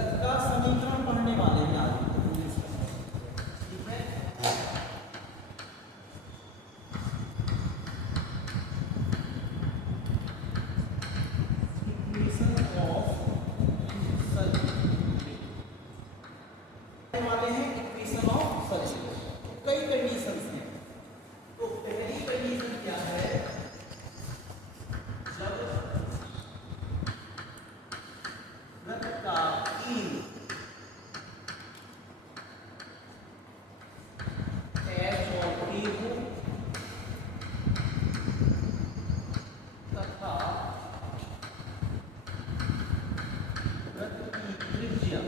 वृत्त का समीकरण पढ़ने वाले हैं आज। ठीक है, इक्वेशन ऑफ वाले हैं इक्वेशन ऑफ सर्कुलर। कई कंडीशंस हैं। तो पहली कंडीशन क्या है, जब वृत्त का केंद्र H और P हो तथा वृत्त की त्रिज्या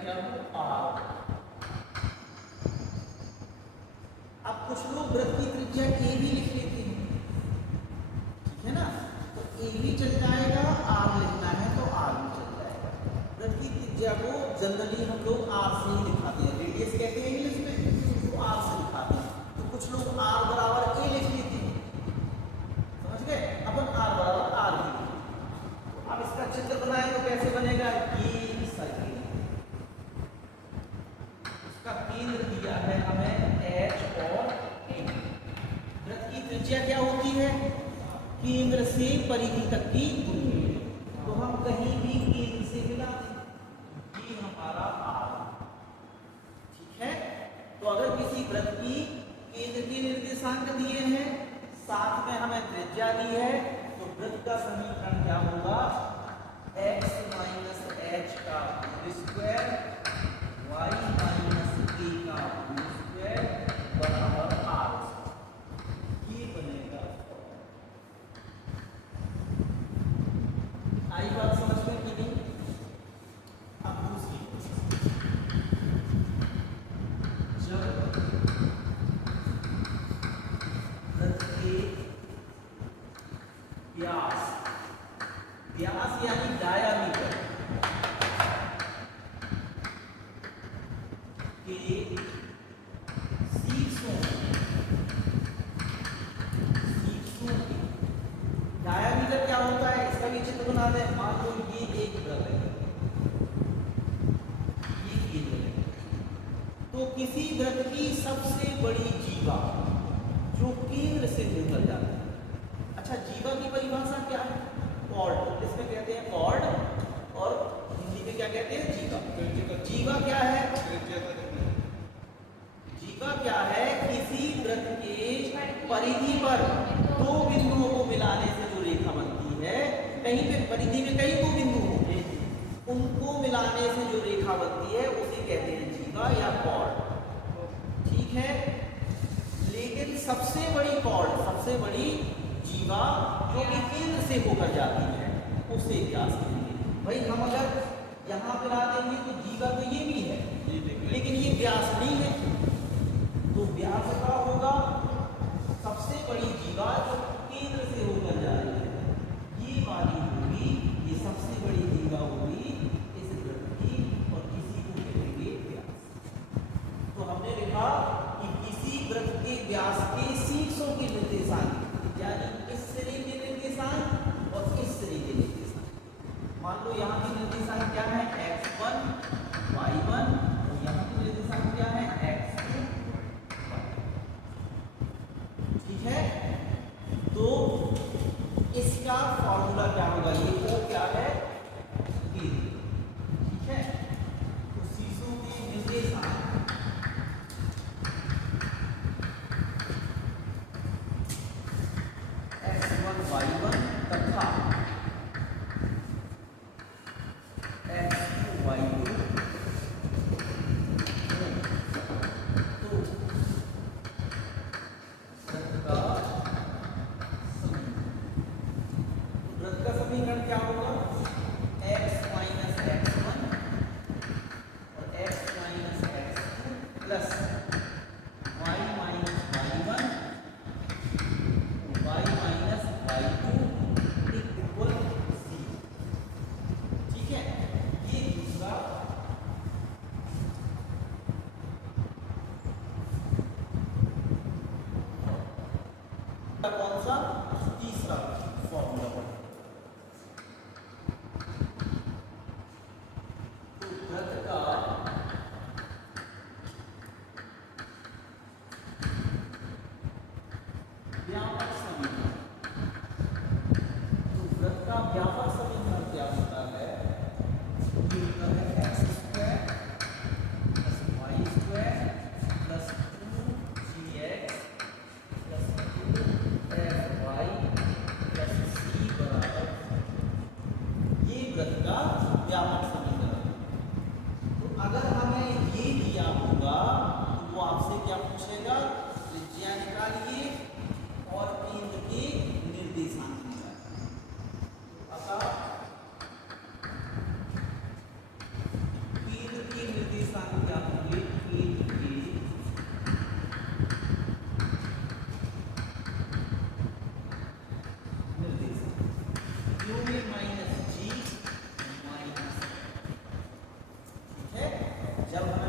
क्या हो R। अब कुछ लोग वृत्त की त्रिज्या A भी लिख लेते हैं, ठीक है ना, तो A भी चल जाएगा, R लिखना है तो R भी चल जाएगा। वृत्त की त्रिज्या को जनरली हम लोग R से ही दिखाते हैं, रेडियस कहते हैं इंग्लिश में, तो R से दिखाते हैं। तो कुछ लोग R बराबर A लिख लेते हैं, समझ गए, अपन R बराबर R ही लिखेंगे। तो अब इसका चित्र बनाए तो कैसे बनेगा, ये सर्किल का केंद्र दिया है हमें H और A। वृत्त की त्रिज्या क्या होती है, केंद्र से परिधि तक की दूरी। तो हम कहीं भी केंद्र से मिला दें, ये हमारा R, ठीक है। तो अगर किसी वृत्त की केंद्र के निर्देशांक दिए हैं, साथ में हमें त्रिज्या दी है, तो वृत्त का समीकरण क्या होगा, x माइनस h का स्क्वायर y माइनस a का स्क्वायर बराबर r। ये बनेगा। आई बात समझ में कि नहीं। अब दूसरी जब वृत्त के व्यास, व्यास यानी डायामीटर के शीर्षों डायामीटर क्या होता है, इसका भी चित्र बना दें। मान लो ये एक वृत्त है, ये केंद्र है, तो किसी वृत्त की सबसे बड़ी जीवा जो केंद्र से होकर जाती है। अच्छा, जीवा की परिभाषा क्या है, कॉर्ड, इसमें कहते हैं कॉर्ड, और हिंदी में क्या कहते हैं, जीवा। जीवा क्या है, जीवा क्या है, किसी वृत्त के परिधि पर दो बिंदुओं को मिलाने से जो रेखा बनती है, कहीं पे परिधि में कई दो बिंदु होते हैं, उनको मिलाने से जो रेखा बनती है उसे कहते हैं जीवा या कॉर्ड, ठीक है। लेकिन सबसे बड़ी कॉर्ड, सबसे बड़ी जीवा जो कि केंद्र से होकर जाती है, उसे व्यास कहेंगे। भाई हम अगर यहाँ पे ला देंगे तो जीवा तो ये भी है, लेकिन ये व्यास नहीं है, तो व्यास का होगा सबसे बड़ी जीवा जो केंद्र से होकर जा रही है, ये वाली होगी, ये सबसे बड़ी जीवा होगी इस वृत्त की, और इसी को कहेंगे व्यास। तो हमने लिखा कि किसी वृत्त के व्यास के शीर्षों के निर्देशांक, यानी इस सिरे के निर्देशांक और इस सिरे के निर्देशांक। मान लो यहाँ की निर्देशांक क्या है, x1 y1, और यहाँ की निर्देशांक क्या है, x2 ठीक है। तो इसका फॉर्मूला क्या होगा, ये O क्या है, केंद्र, ठीक है। तो शीर्षों के निर्देशांक x1 y1 तथा x2 y2, समीकरण क्या होगा, x माइनस x1 और x minus x2 plus y minus y1 y minus y2 equal 0, ठीक है। ये दूसरा कौन सा, तीसरा फॉर्मूला।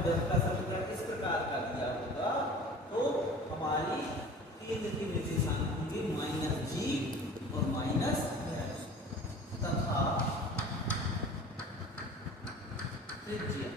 द्रव का समीकरण इस प्रकार का दिया होगा तो हमारी केंद्र के निर्देशांक होंगे -g और -h तथा त्रिज्या